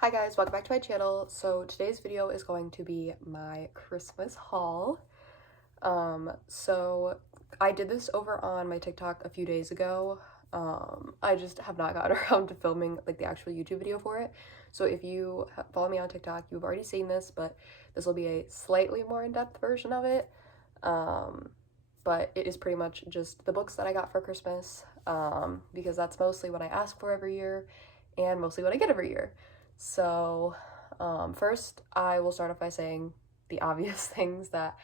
Hi guys, welcome back to my channel. So today's video is going to be my Christmas haul. So I did this over on my TikTok a few days ago. I just have not gotten around to filming like the actual YouTube video for it. So if you follow me on TikTok, you've already seen this, but this will be a slightly more in-depth version of it. But it is pretty much just the books that I got for Christmas, because that's mostly what I ask for every year and mostly what I get every year. So first I will start off by saying the obvious things that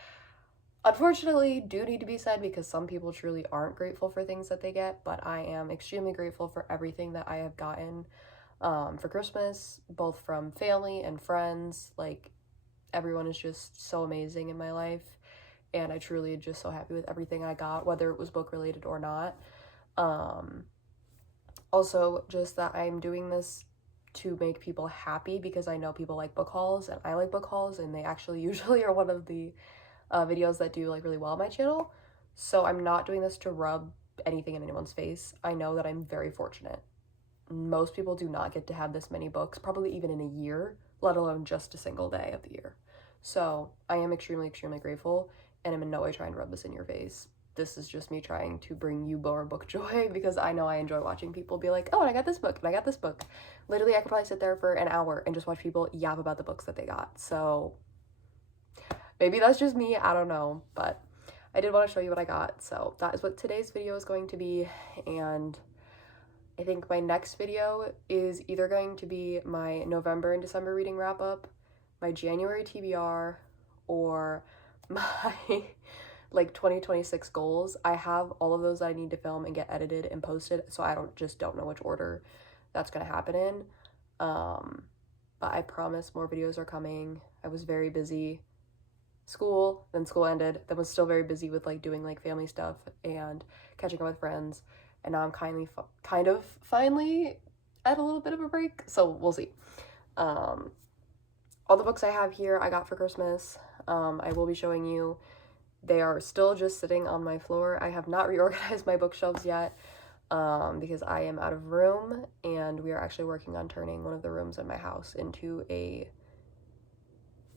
unfortunately do need to be said because some people truly aren't grateful for things that they get, but I am extremely grateful for everything that I have gotten for Christmas, both from family and friends. Like, everyone is just so amazing in my life, and I truly am just so happy with everything I got, whether it was book related or not. Also, just that I'm doing this to make people happy because I know people like book hauls and I like book hauls, and they actually usually are one of the videos that do like really well on my channel. So I'm not doing this to rub anything in anyone's face. I know that I'm very fortunate. Most people do not get to have this many books, probably even in a year, let alone just a single day of the year. So I am extremely, extremely grateful, and I'm in no way trying to rub this in your face. This is just me trying to bring you more book joy because I know I enjoy watching people be like, oh, and I got this book, and I got this book. Literally, I could probably sit there for an hour and just watch people yap about the books that they got. So maybe that's just me, I don't know, but I did want to show you what I got. So that is what today's video is going to be, and I think my next video is either going to be my November and December reading wrap up, my January TBR, or my like 2026 goals. I have all of those that I need to film and get edited and posted, so I don't know which order that's gonna happen in. But I promise more videos are coming. I was very busy. Then school ended, then was still very busy with like doing like family stuff and catching up with friends, and now I'm kind of finally at a little bit of a break, so we'll see. All the books I have here I got for Christmas. I will be showing you. They are still just sitting on my floor. I have not reorganized my bookshelves yet because I am out of room, and we are actually working on turning one of the rooms in my house into a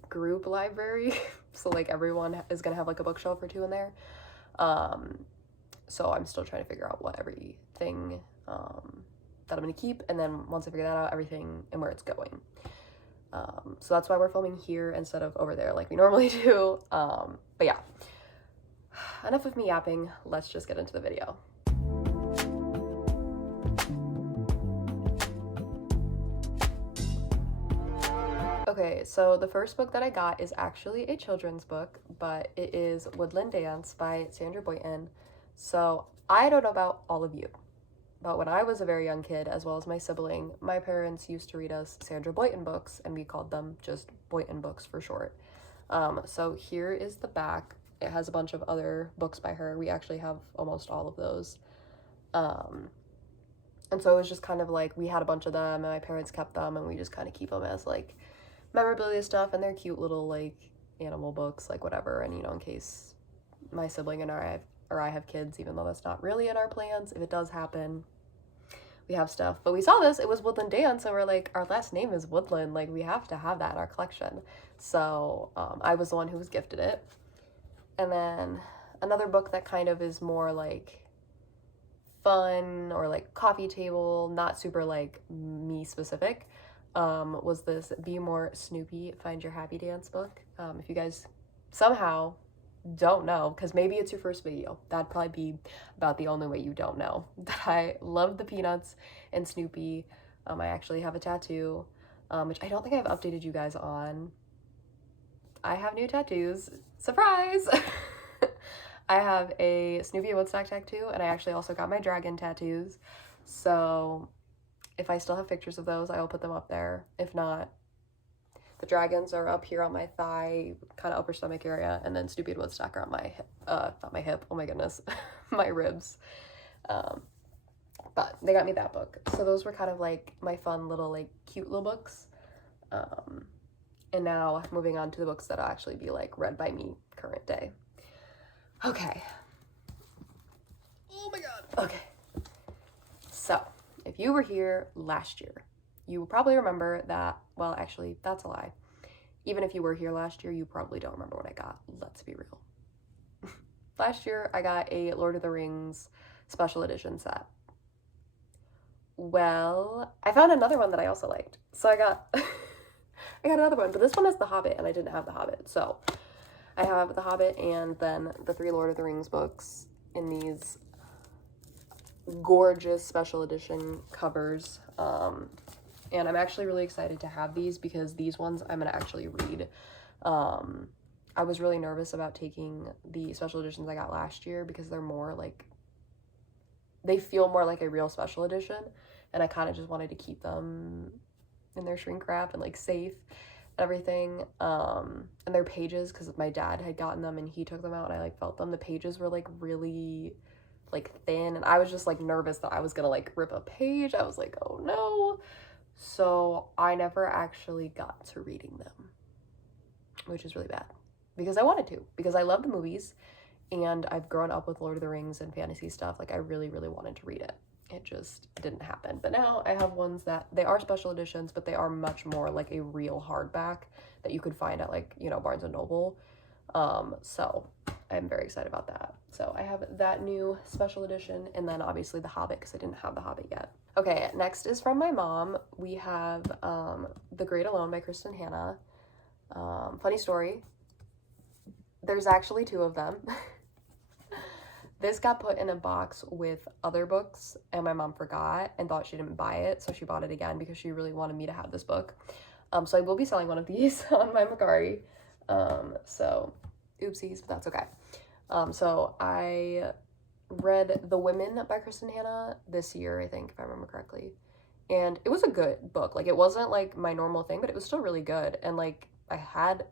group library. So like everyone is gonna have like a bookshelf or two in there. So I'm still trying to figure out what everything that I'm gonna keep, and then once I figure that out, everything and where it's going. So that's why we're filming here instead of over there like we normally do. But yeah, enough of me yapping, let's just get into the video. Okay, so the first book that I got is actually a children's book, but it is Woodland Dance by Sandra Boynton. So I don't know about all of you, but when I was a very young kid, as well as my sibling, my parents used to read us Sandra Boynton books, and we called them just Boynton books for short. So here is the back. It has a bunch of other books by her. We actually have almost all of those. And so it was just kind of like we had a bunch of them, and my parents kept them, and we just kind of keep them as like memorabilia stuff, and they're cute little like animal books, like whatever. And you know, in case my sibling and I have kids, even though that's not really in our plans, if it does happen, we have stuff. But we saw this, it was Woodland Dance, and we're like, our last name is Woodland, like we have to have that in our collection. So I was the one who was gifted it. And then another book that kind of is more like fun or like coffee table, not super like me specific, was this Be More Snoopy Find Your Happy Dance book. If you guys somehow don't know, because maybe it's your first video, that'd probably be about the only way you don't know that I love the Peanuts and Snoopy. I actually have a tattoo, which I don't think I've updated you guys on. I have new tattoos, surprise. I have a Snoopy and Woodstock tattoo, and I actually also got my dragon tattoos. So if I still have pictures of those, I will put them up there. If not, the dragons are up here on my thigh, kind of upper stomach area, and then Snoopy and Woodstock are on my, not my hip, oh my goodness, my ribs. But they got me that book. So those were kind of like my fun little, like, cute little books. And now moving on to the books that'll actually be like read by me current day. Okay. Oh my god. Okay. So if you were here last year, you probably remember that, well, actually, that's a lie. Even if you were here last year, you probably don't remember what I got. Let's be real. Last year, I got a Lord of the Rings special edition set. Well, I found another one that I also liked. So I got I got another one, but this one is The Hobbit, and I didn't have The Hobbit. So I have The Hobbit and then the 3 Lord of the Rings books in these gorgeous special edition covers. And I'm actually really excited to have these because these ones I'm gonna actually read. I was really nervous about taking the special editions I got last year because they're more like, they feel more like a real special edition, and I kind of just wanted to keep them in their shrink wrap and like safe and everything. And their pages, because my dad had gotten them and he took them out and I like felt them, the pages were like really like thin, and I was just like nervous that I was gonna like rip a page. I was like, oh no. So I never actually got to reading them, which is really bad because I wanted to, because I love the movies and I've grown up with Lord of the Rings and fantasy stuff. Like I really, really wanted to read it. It just didn't happen. But now I have ones that they are special editions, but they are much more like a real hardback that you could find at like, you know, Barnes and Noble. So I'm very excited about that. So I have that new special edition, and then obviously The Hobbit because I didn't have The Hobbit yet. Okay, next is from my mom. We have The Great Alone by Kristen Hanna. Funny story. There's actually 2 of them. This got put in a box with other books, and my mom forgot and thought she didn't buy it, so she bought it again because she really wanted me to have this book. So I will be selling one of these on my Macari. So oopsies, but that's okay. So I read The Women by Kristen Hanna this year, I think, if I remember correctly. And it was a good book. Like, it wasn't like my normal thing, but it was still really good. And like, I had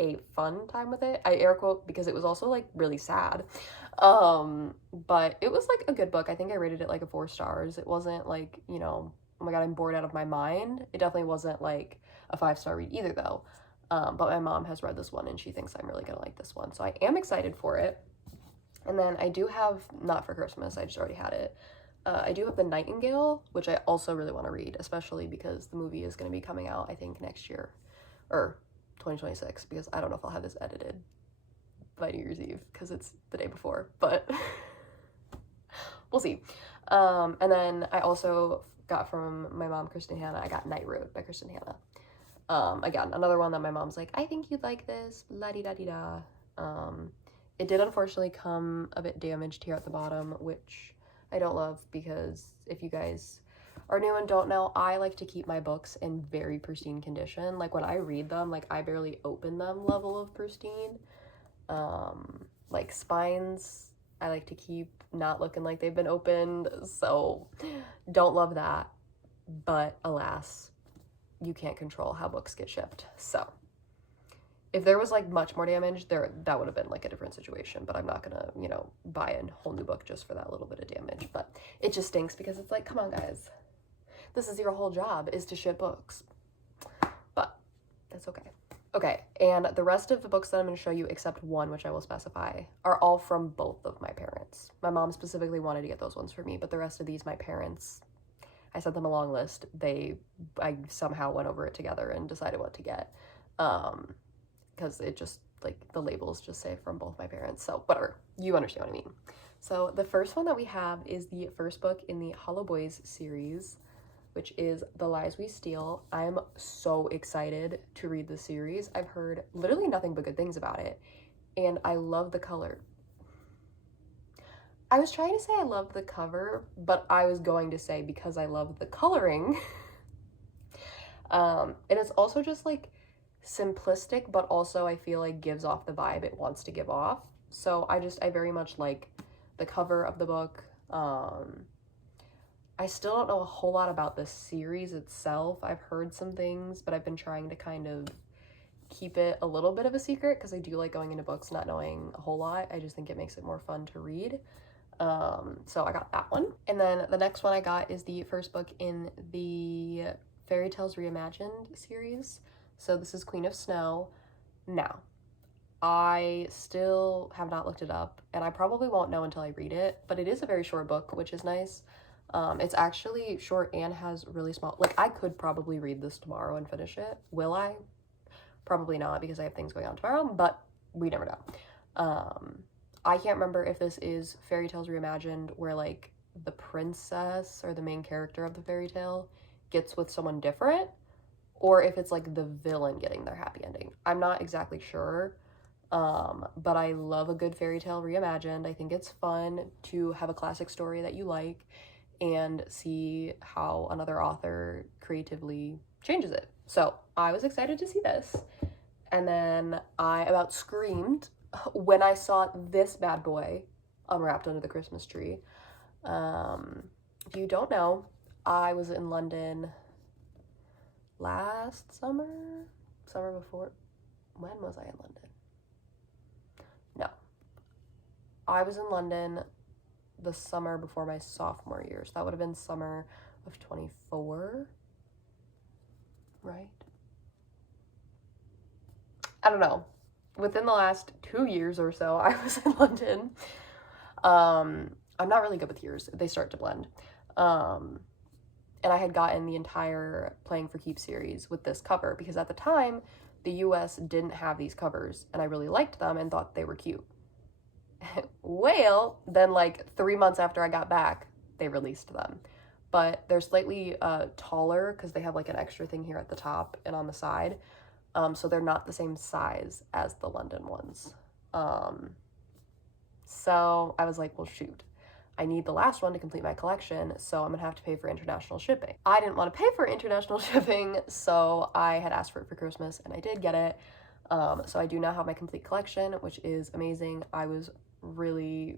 a fun time with it. I air quote because it was also like really sad. But it was like a good book. I think I rated it like a 4 stars. It wasn't like, you know, oh my god, I'm bored out of my mind. It definitely wasn't like a 5-star read either though. But my mom has read this one and she thinks I'm really gonna like this one. So I am excited for it. And then I do have, not for Christmas, I just already had it. I do have The Nightingale, which I also really want to read, especially because the movie is going to be coming out, I think, next year. Or 2026, because I don't know if I'll have this edited by New Year's Eve, because it's the day before, but we'll see. And then I also got from my mom, Kristen Hanna, I got Night Road by Kristen Hanna. Again, another one that my mom's like, I think you'd like this, la-di-da-di-da. It did unfortunately come a bit damaged here at the bottom, which I don't love because if you guys are new and don't know, I like to keep my books in very pristine condition. Like when I read them, like I barely open them level of pristine. Like spines, I like to keep not looking like they've been opened. So don't love that. But alas, you can't control how books get shipped. So if there was like much more damage there, that would have been like a different situation, but I'm not gonna, you know, buy a whole new book just for that little bit of damage. But it just stinks because it's like, come on guys, this is your whole job, is to ship books. But that's okay. Okay, and the rest of the books that I'm going to show you, except one, which I will specify, are all from both of my parents. My mom specifically wanted to get those ones for me, but the rest of these, my parents, I sent them a long list. I somehow went over it together and decided what to get. Because it just, like, the labels just say from both my parents. So, whatever. You understand what I mean. So, the first one that we have is the first book in the Hollow Boys series, which is The Lies We Steal. I'm so excited to read the series. I've heard literally nothing but good things about it, and I love the color. I was trying to say I love the cover, but I was going to say because I love the coloring. And it's also just, like, simplistic, but also I feel like gives off the vibe it wants to give off. So I very much like the cover of the book. I still don't know a whole lot about the series itself. I've heard some things, but I've been trying to kind of keep it a little bit of a secret because I do like going into books not knowing a whole lot. I just think it makes it more fun to read. So I got that one. And then the next one I got is the first book in the Fairy Tales Reimagined series. So this is Queen of Snow. Now, I still have not looked it up, and I probably won't know until I read it, but it is a very short book, which is nice. It's actually short and has really small, like I could probably read this tomorrow and finish it. Will I? Probably not, because I have things going on tomorrow, but we never know. I can't remember if this is Fairy Tales Reimagined, where like the princess or the main character of the fairy tale gets with someone different, or if it's like the villain getting their happy ending. I'm not exactly sure. But I love a good fairy tale reimagined. I think it's fun to have a classic story that you like and see how another author creatively changes it. So I was excited to see this. And then I about screamed when I saw this bad boy unwrapped under the Christmas tree. If you don't know, I was in London last summer before. When was I in London? No. I was in London the summer before my sophomore year. So that would have been summer of 24, right? I don't know. Within the last 2 years or so, I was in London. I'm not really good with years. They start to blend. And I had gotten the entire Playing for Keeps series with this cover because at the time, the US didn't have these covers, and I really liked them and thought they were cute. Well, then like 3 months after I got back, they released them. But they're slightly taller because they have like an extra thing here at the top and on the side. So they're not the same size as the London ones. So I was like, well, shoot. I need the last one to complete my collection, so I'm gonna have to pay for international shipping. I didn't want to pay for international shipping, so I had asked for it for Christmas, and I did get it. So I do now have my complete collection, which is amazing. I was nervous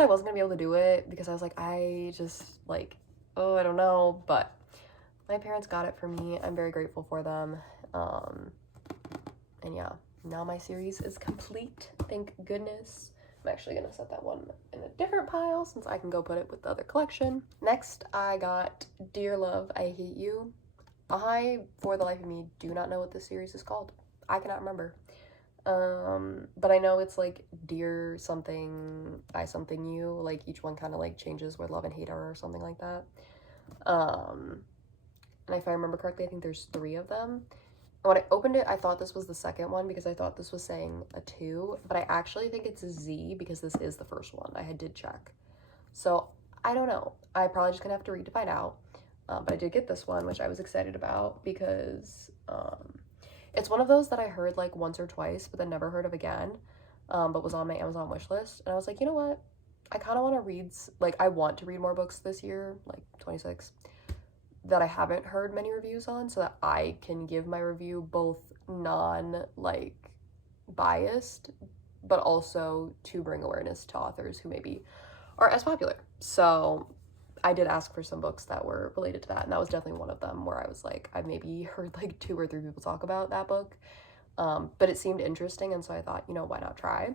I wasn't gonna be able to do it because I was like, I just like, oh, I don't know, but my parents got it for me. I'm very grateful for them. And yeah, now my series is complete, thank goodness. I'm actually gonna set that one in a different pile since I can go put it with the other collection. Next, I got Dear Love, I Hate You. I, for the life of me, do not know what this series is called. I cannot remember. But I know it's like Dear something, I something you, like each one kind of like changes where love and hate are or something like that. And if I remember correctly, I think there's 3 of them. When I opened it, I thought this was the second one because I thought this was saying a 2, but I actually think it's a Z because this is the first one. I did check. So I don't know. I probably just gonna have to read to find out. But I did get this one, which I was excited about because it's one of those that I heard like once or twice, but then never heard of again, but was on my Amazon wish list. And I was like, you know what? I kind of want to read, like I want to read more books this year, like 26. That I haven't heard many reviews on so that I can give my review both non-like biased but also to bring awareness to authors who maybe aren't as popular. So I did ask for some books that were related to that, and that was definitely one of them where I was like, I've maybe heard like 2 or 3 people talk about that book, but it seemed interesting, and so I thought, you know, why not try?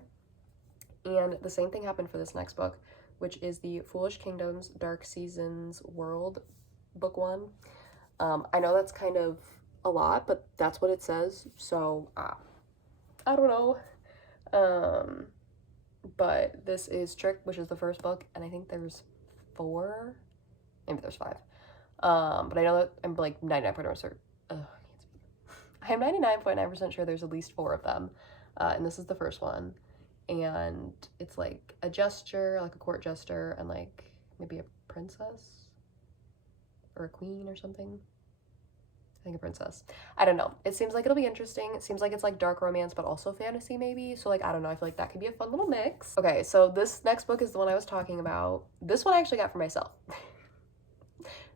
And the same thing happened for this next book, which is the Foolish Kingdoms Dark Seasons World book 1. I know that's kind of a lot, but that's what it says, so I don't know. But this is Trick, which is the first book, and I think there's 4, maybe there's 5. But I know that I'm like 99.9% sure. I'm 99.9% sure there's at least 4 of them, and this is the first one, and it's like a jester, like a court jester, and like maybe a princess or a queen or something. I think a princess. I don't know. It seems like it'll be interesting. It seems like it's like dark romance, but also fantasy maybe. So like, I don't know. I feel like that could be a fun little mix. Okay, so this next book is the one I was talking about. This one I actually got for myself.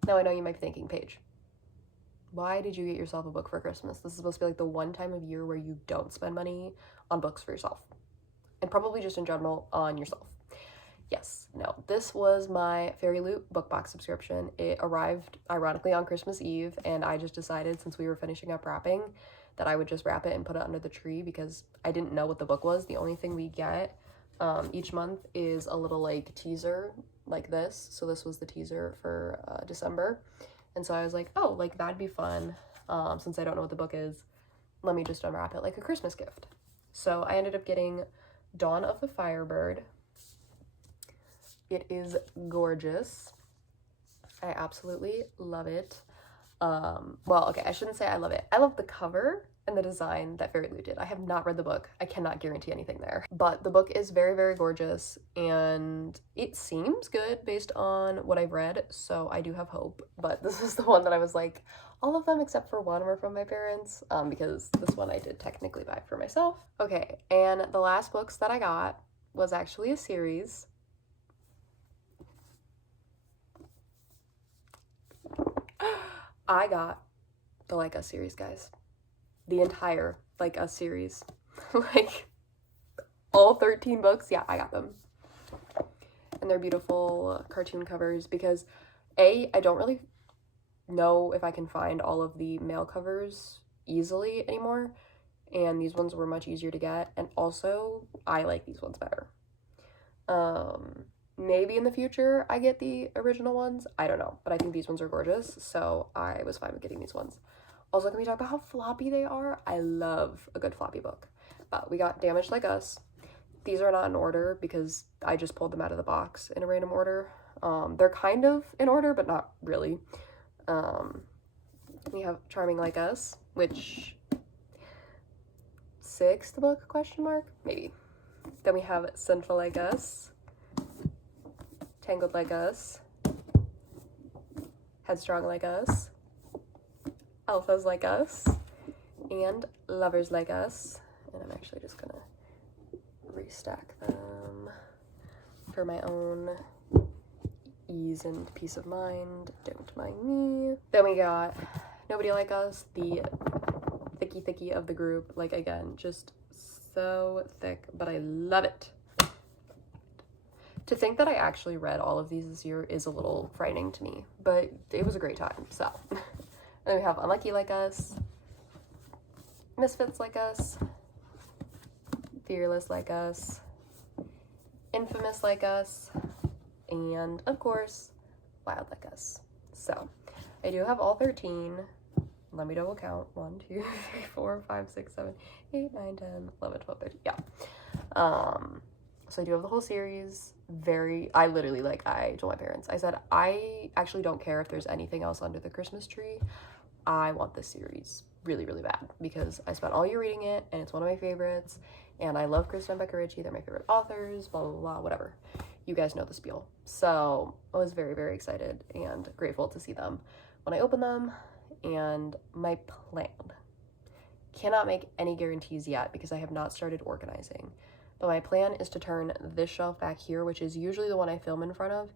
Now I know you might be thinking, Paige, why did you get yourself a book for Christmas? This is supposed to be like the one time of year where you don't spend money on books for yourself. And probably just in general on yourself. Yes, no, this was my Fairy Loot book box subscription. It arrived ironically on Christmas Eve, and I just decided since we were finishing up wrapping that I would just wrap it and put it under the tree because I didn't know what the book was. The only thing we get each month is a little like teaser like this. So this was the teaser for December. And so I was like, oh, like that'd be fun. Since I don't know what the book is, let me just unwrap it like a Christmas gift. So I ended up getting Dawn of the Firebird. It is gorgeous. I absolutely love it. Well, okay, I shouldn't say I love it. I love the cover and the design that Fairy Lou did. I have not read the book. I cannot guarantee anything there. But the book is very, very gorgeous, and it seems good based on what I've read, so I do have hope. But this is the one that I was like, all of them except for one were from my parents, because this one I did technically buy for myself. Okay, and the last books that I got was actually a series. I got the Like Us series, guys. The entire Like Us series. Like, all 13 books. Yeah, I got them. And they're beautiful cartoon covers because, I don't really know if I can find all of the male covers easily anymore. And these ones were much easier to get. And also, I like these ones better. Maybe in the future I get the original ones. I don't know. But I think these ones are gorgeous. So I was fine with getting these ones. Also, can we talk about how floppy they are? I love a good floppy book. But we got Damaged Like Us. These are not in order because I just pulled them out of the box in a random order. They're kind of in order, but not really. We have Charming Like Us, which... 6th book, question mark? Maybe. Then we have Sinful Like Us. Tangled Like Us. Headstrong Like Us. Alphas Like Us, and Lovers Like Us. And I'm actually just gonna restack them for my own ease and peace of mind. Don't mind me. Then we got Nobody Like Us, the thicky of the group. Like, again, just so thick, but I love it. To think that I actually read all of these this year is a little frightening to me, but it was a great time, so. Then we have Unlucky Like Us, Misfits Like Us, Fearless Like Us, Infamous Like Us, and of course, Wild Like Us. So, I do have all 13. Let me double count. 1, 2, 3, 4, 5, 6, 7, 8, 9, 10, 11, 12, 13. Yeah. So I do have the whole series. I literally, like, I told my parents, I said, I actually don't care if there's anything else under the Christmas tree. I want this series really, really bad because I spent all year reading it and it's one of my favorites, and I love Kristen and Becca Ritchie. They're my favorite authors, blah, blah, blah, whatever. You guys know the spiel. So I was very, very excited and grateful to see them when I opened them. And my plan, cannot make any guarantees yet because I have not started organizing, but my plan is to turn this shelf back here, which is usually the one I film in front of,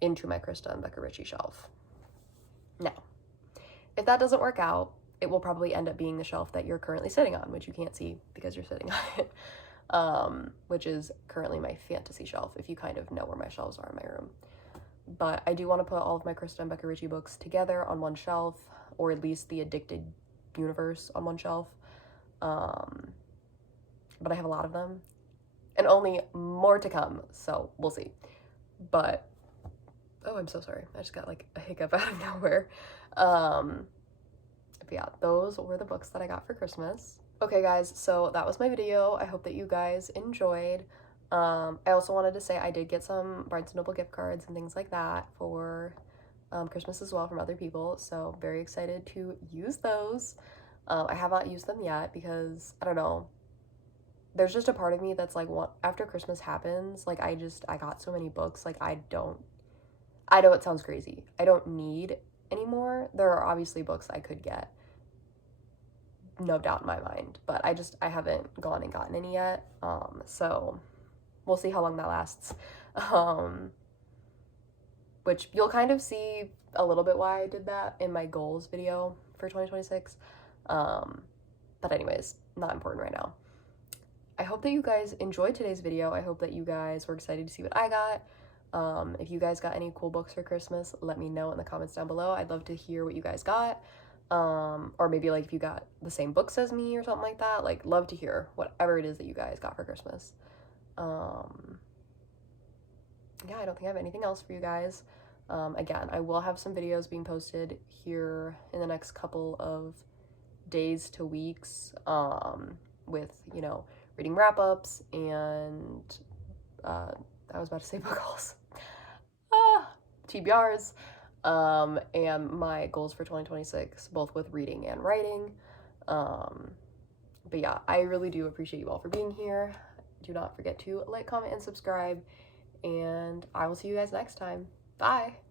into my Krista and Becca Ritchie shelf. Now, if that doesn't work out, it will probably end up being the shelf that you're currently sitting on, which you can't see because you're sitting on it, which is currently my fantasy shelf, if you kind of know where my shelves are in my room. But I do want to put all of my Krista and Becca Ritchie books together on one shelf, or at least the Addicted universe on one shelf. But I have a lot of them, and only more to come, so we'll see. But, oh, I'm so sorry. I just got like a hiccup out of nowhere. But yeah, those were the books that I got for Christmas. Okay, guys, so that was my video. I hope that you guys enjoyed. I also wanted to say I did get some Barnes & Noble gift cards and things like that for Christmas as well from other people, so very excited to use those. I have not used them yet because, I don't know, there's just a part of me that's like, after Christmas happens, like, I got so many books, like, I know it sounds crazy, I don't need anymore. There are obviously books I could get, no doubt in my mind, but I haven't gone and gotten any yet, so we'll see how long that lasts. Which you'll kind of see a little bit why I did that in my goals video for 2026. But anyways, not important right now. I hope that you guys enjoyed today's video. I hope that you guys were excited to see what I got. If you guys got any cool books for Christmas, let me know in the comments down below. I'd love to hear what you guys got. Or maybe like if you got the same books as me or something like that. Like, love to hear whatever it is that you guys got for Christmas. Yeah, I don't think I have anything else for you guys. Again, I will have some videos being posted here in the next couple of days to weeks, with, you know, reading wrap-ups and, I was about to say book hauls. TBRs, and my goals for 2026, both with reading and writing. But yeah, I really do appreciate you all for being here. Do not forget to like, comment, and subscribe, and I will see you guys next time. Bye!